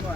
จ้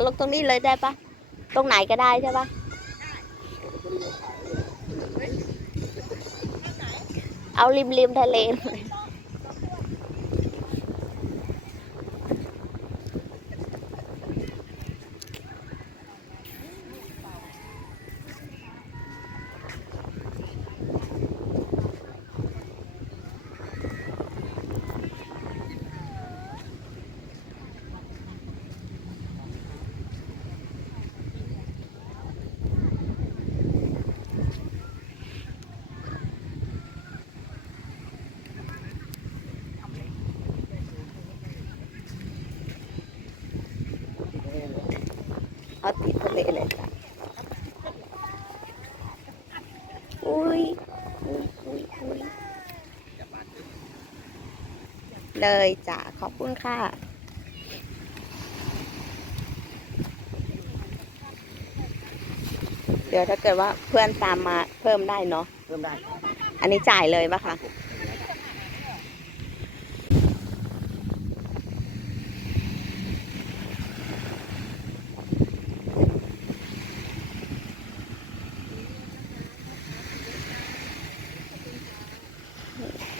เอาลงตรงนี้เลยได้ปะตรงไหนก็ได้ใช่ปะเอาริมริมๆทะเลเลย เลยจ้ะอุ้ยอุ้ยอุ้ยอุ้ยเลยจ้ะขอบคุณค่ะ เดี๋ยวถ้าเกิดว่าเพื่อนตามมาเพิ่มได้เนาะเพิ่มได้ อันนี้จ่ายเลยปะคะ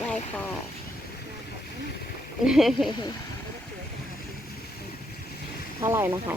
ไม่ค่ะ เท่าไหร่นะคะ